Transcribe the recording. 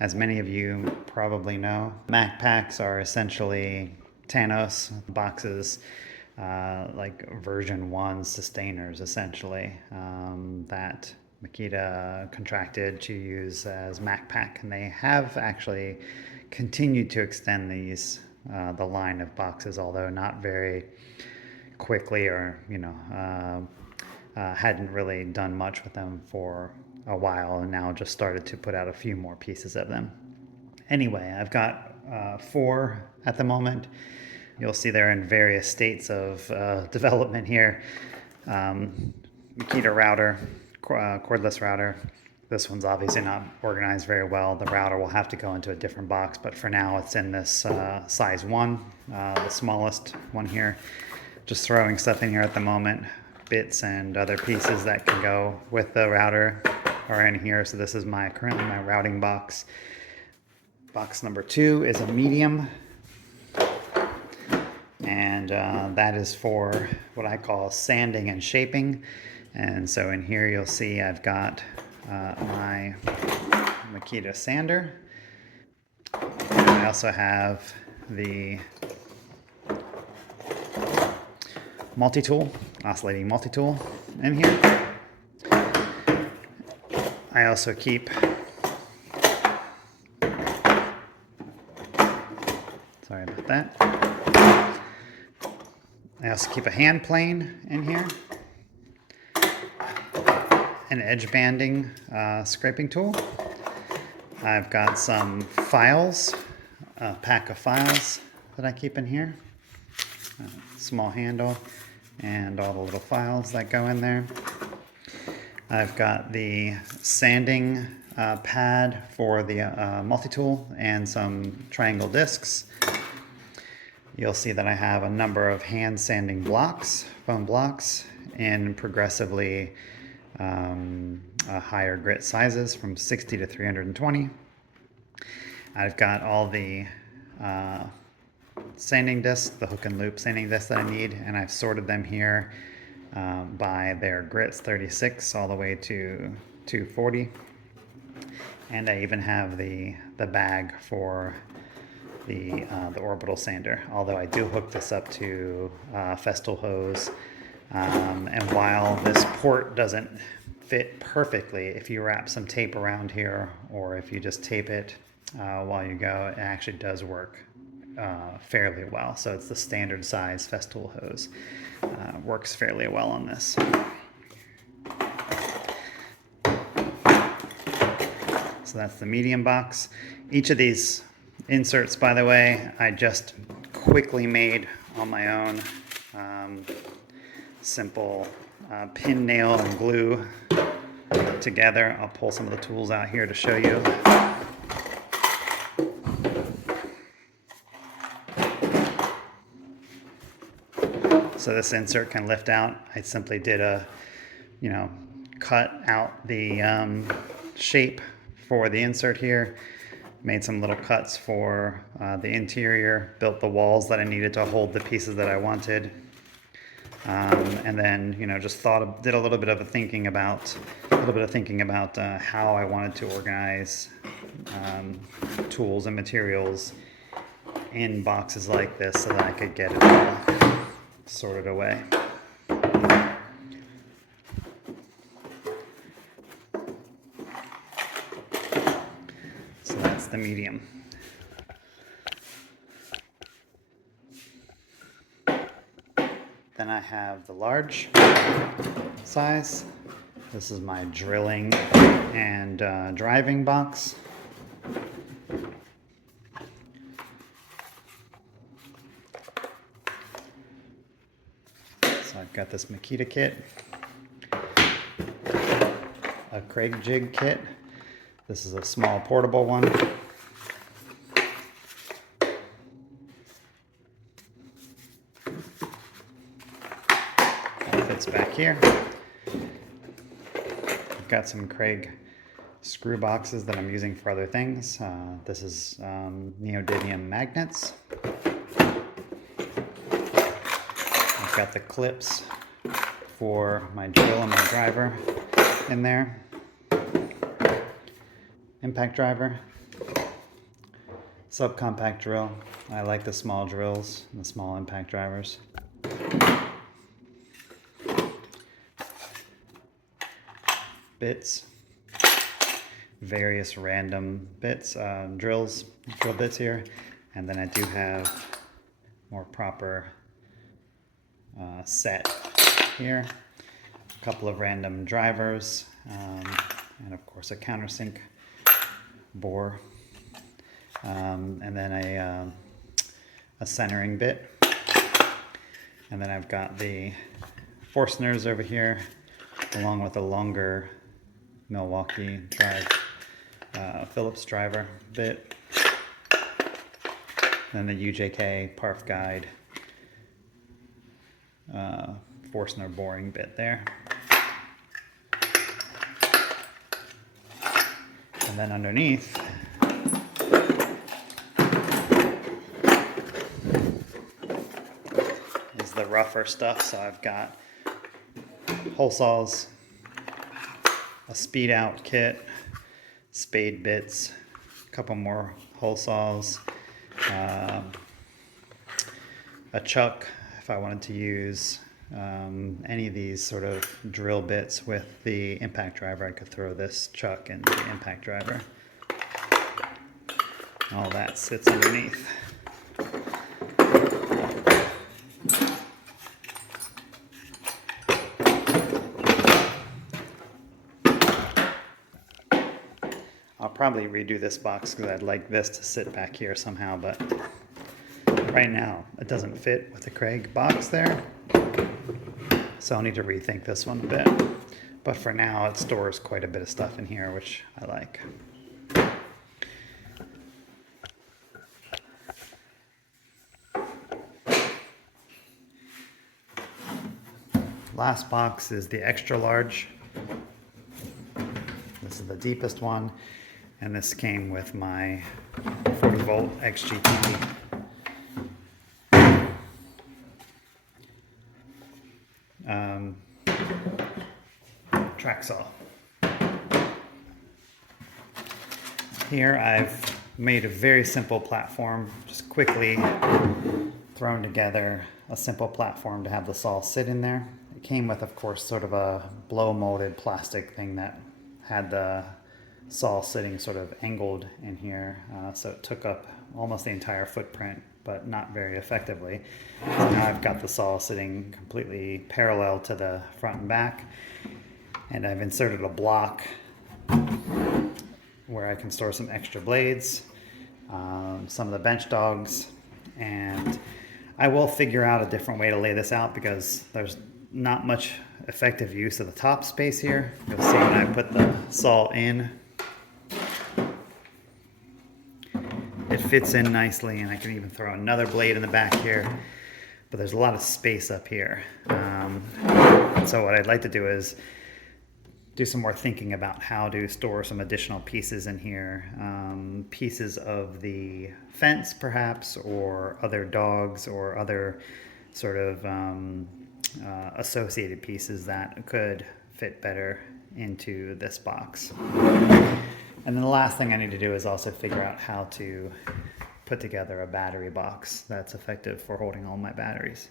As many of you probably know, MAKPACs are essentially Thanos boxes, like version 1 Systainers essentially, that Makita contracted to use as MAKPAC, and they have actually continued to extend these, the line of boxes, although not very quickly, or hadn't really done much with them for a while, and now just started to put out a few more pieces of them. Anyway, I've got 4 at the moment. You'll see they're in various states of development here. Makita router, cordless router. This one's obviously not organized very well. The router will have to go into a different box, but for now it's in this size 1, the smallest one here. Just throwing stuff in here at the moment. Bits and other pieces that can go with the router are in here. So this is currently my routing box. Box number 2 is a medium, and that is for what I call sanding and shaping. And so in here you'll see I've got my Makita sander. And I also have the Multitool, oscillating Multitool in here. I also keep sorry about that. I also keep a hand plane in here, an edge banding scraping tool. I've got some files, a pack of files that I keep in here, small handle, and all the little files that go in there. I've got the sanding pad for the multi-tool and some triangle discs. You'll see that I have a number of hand sanding blocks, foam blocks, in progressively higher grit sizes from 60 to 320. I've got all the sanding discs, the hook and loop sanding discs that I need, and I've sorted them here by their grits, 36 all the way to 240. And I even have the bag for the orbital sander, although I do hook this up to Festool hose. And while this port doesn't fit perfectly, if you wrap some tape around here, or if you just tape it while you go, it actually does work fairly well. So it's the standard size Festool hose. Works fairly well on this. So that's the medium box. Each of these inserts, by the way, I just quickly made on my own. Simple pin, nail, and glue together. I'll pull some of the tools out here to show you. So this insert can lift out. I simply did cut out the shape for the insert here, made some little cuts for the interior, built the walls that I needed to hold the pieces that I wanted, and then just did a little bit of thinking about how I wanted to organize tools and materials in boxes like this so that I could get it all sorted away. So that's the medium. Then I have the large size. This is my drilling and driving box. So I've got this Makita kit, a Craig jig kit. This is a small portable one. That fits back here. I've got some Craig screw boxes that I'm using for other things. This is neodymium magnets. I've got the clips for my drill and my driver in there. Impact driver. subcompact drill. I like the small drills and the small impact drivers. Bits, various random bits, drill bits here, and then I do have more proper set here, a couple of random drivers, and of course a countersink bore, and then a centering bit, and then I've got the Forstners over here, along with a longer Milwaukee drive Phillips driver bit, then the UJK Parf Guide Forstner boring bit there. And then underneath is the rougher stuff. So I've got hole saws, a speed out kit, spade bits, a couple more hole saws, a chuck if I wanted to use any of these sort of drill bits with the impact driver. I could throw this chuck in the impact driver. All that sits underneath. I'll probably redo this box because I'd like this to sit back here somehow, but right now it doesn't fit with the Craig box there. So I'll need to rethink this one a bit. But for now, it stores quite a bit of stuff in here, which I like. Last box is the extra large. This is the deepest one, and this came with my 40 volt XGT track saw. Here I've made a very simple platform, just quickly thrown together a simple platform to have the saw sit in there. It came with, of course, sort of a blow molded plastic thing that had the saw sitting sort of angled in here, so it took up almost the entire footprint, but not very effectively. So now I've got the saw sitting completely parallel to the front and back, and I've inserted a block where I can store some extra blades, some of the bench dogs, and I will figure out a different way to lay this out because there's not much effective use of the top space here. You'll see when I put the saw in, it fits in nicely, and I can even throw another blade in the back here, but there's a lot of space up here. So what I'd like to do is do some more thinking about how to store some additional pieces in here, pieces of the fence perhaps, or other dogs, or other sort of associated pieces that could fit better into this box. And then the last thing I need to do is also figure out how to put together a battery box that's effective for holding all my batteries.